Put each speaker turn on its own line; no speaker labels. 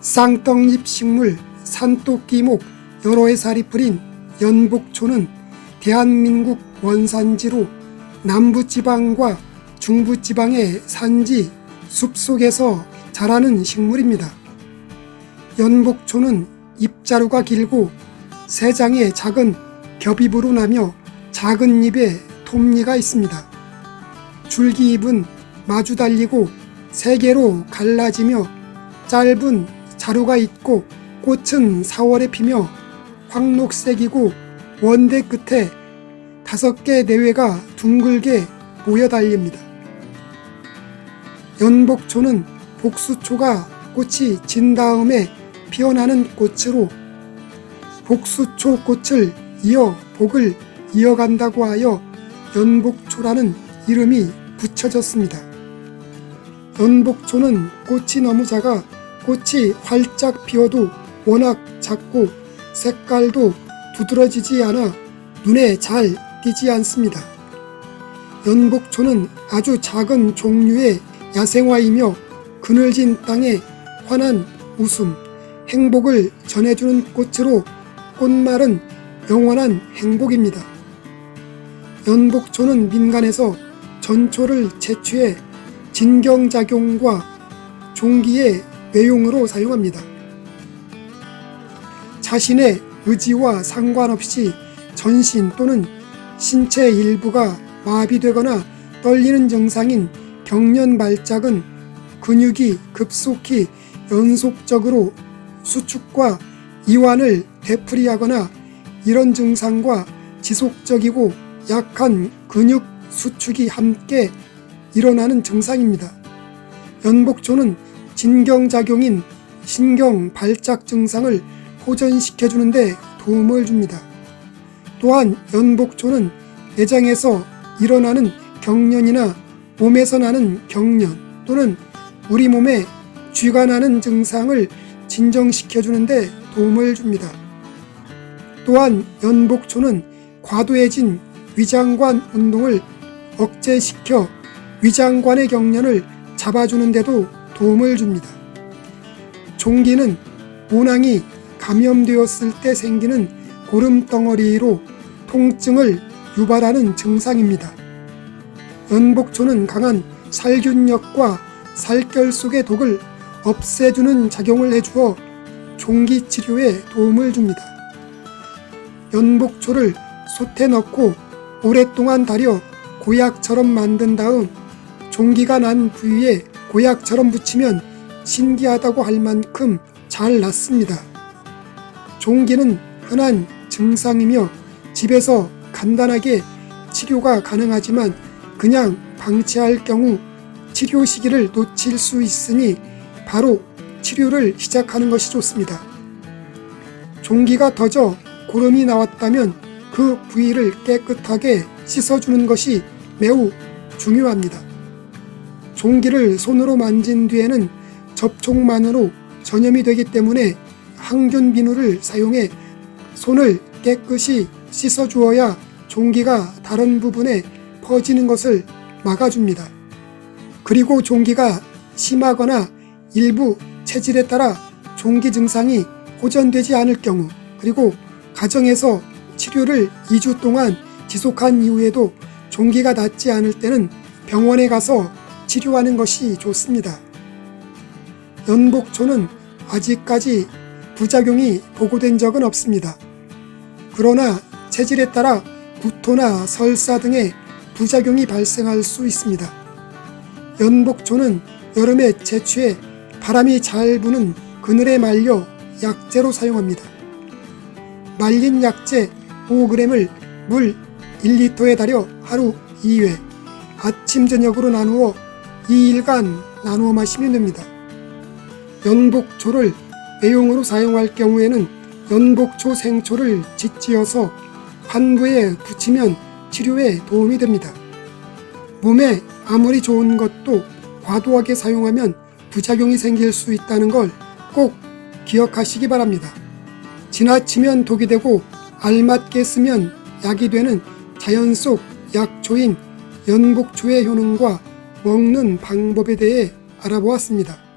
쌍떡잎 식물 산토끼목 여러 해 살이 뿌린 연복초는 대한민국 원산지로 남부지방과 중부지방의 산지 숲속에서 자라는 식물입니다. 연복초는 잎자루가 길고 세 장의 작은 겹잎으로 나며 작은 잎에 톱니가 있습니다. 줄기잎은 마주 달리고 세 개로 갈라지며 짧은 자루가 있고 꽃은 4월에 피며 황록색이고 원대 끝에 다섯 개 내외가 둥글게 모여 달립니다. 연복초는 복수초가 꽃이 진 다음에 피어나는 꽃으로 복수초 꽃을 이어 복을 이어간다고 하여 연복초라는 이름이 붙여졌습니다. 연복초는 꽃이 너무 작아 꽃이 활짝 피어도 워낙 작고 색깔도 두드러지지 않아 눈에 잘 띄지 않습니다. 연복초는 아주 작은 종류의 야생화이며 그늘진 땅에 환한 웃음, 행복을 전해주는 꽃으로 꽃말은 영원한 행복입니다. 연복초는 민간에서 전초를 채취해 진경작용과 종기의 외용으로 사용합니다. 자신의 의지와 상관없이 전신 또는 신체 일부가 마비되거나 떨리는 증상인 경련 발작은 근육이 급속히 연속적으로 수축과 이완을 되풀이하거나 이런 증상과 지속적이고 약한 근육 수축이 함께 일어나는 증상입니다. 연복초는 진경작용인 신경 발작 증상을 호전시켜주는 데 도움을 줍니다. 또한 연복초는 내장에서 일어나는 경련이나 몸에서 나는 경련 또는 우리 몸에 쥐가 나는 증상을 진정시켜주는 데 도움을 줍니다. 또한 연복초는 과도해진 위장관 운동을 억제시켜 위장관의 경련을 잡아주는 데도 도움을 줍니다. 종기는 모낭이 감염되었을 때 생기는 고름덩어리로 통증을 유발하는 증상입니다. 연복초는 강한 살균력과 살결 속의 독을 없애주는 작용을 해주어 종기 치료에 도움을 줍니다. 연복초를 솥에 넣고 오랫동안 달여 고약처럼 만든 다음 종기가 난 부위에 고약처럼 붙이면 신기하다고 할 만큼 잘 낫습니다. 종기는 흔한 증상이며 집에서 간단하게 치료가 가능하지만 그냥 방치할 경우 치료 시기를 놓칠 수 있으니 바로 치료를 시작하는 것이 좋습니다. 종기가 터져 고름이 나왔다면 그 부위를 깨끗하게 씻어주는 것이 매우 중요합니다. 종기를 손으로 만진 뒤에는 접촉만으로 전염이 되기 때문에 항균 비누를 사용해 손을 깨끗이 씻어 주어야 종기가 다른 부분에 퍼지는 것을 막아줍니다. 그리고 종기가 심하거나 일부 체질에 따라 종기 증상이 호전되지 않을 경우 그리고 가정에서 치료를 2주 동안 지속한 이후에도 종기가 낫지 않을 때는 병원에 가서 치료하는 것이 좋습니다. 연복초는 아직까지 부작용이 보고된 적은 없습니다. 그러나 체질에 따라 구토나 설사 등의 부작용이 발생할 수 있습니다. 연복초는 여름에 채취해 바람이 잘 부는 그늘에 말려 약재로 사용합니다. 말린 약재 5g을 물 1리터에 달여 하루 2회 아침 저녁으로 나누어 2일간 나누어 마시면 됩니다. 연복초를 애용으로 사용할 경우에는 연복초 생초를 짓지어서 환부에 붙이면 치료에 도움이 됩니다. 몸에 아무리 좋은 것도 과도하게 사용하면 부작용이 생길 수 있다는 걸 꼭 기억하시기 바랍니다. 지나치면 독이 되고 알맞게 쓰면 약이 되는 자연 속 약초인 연복초의 효능과 먹는 방법에 대해 알아보았습니다.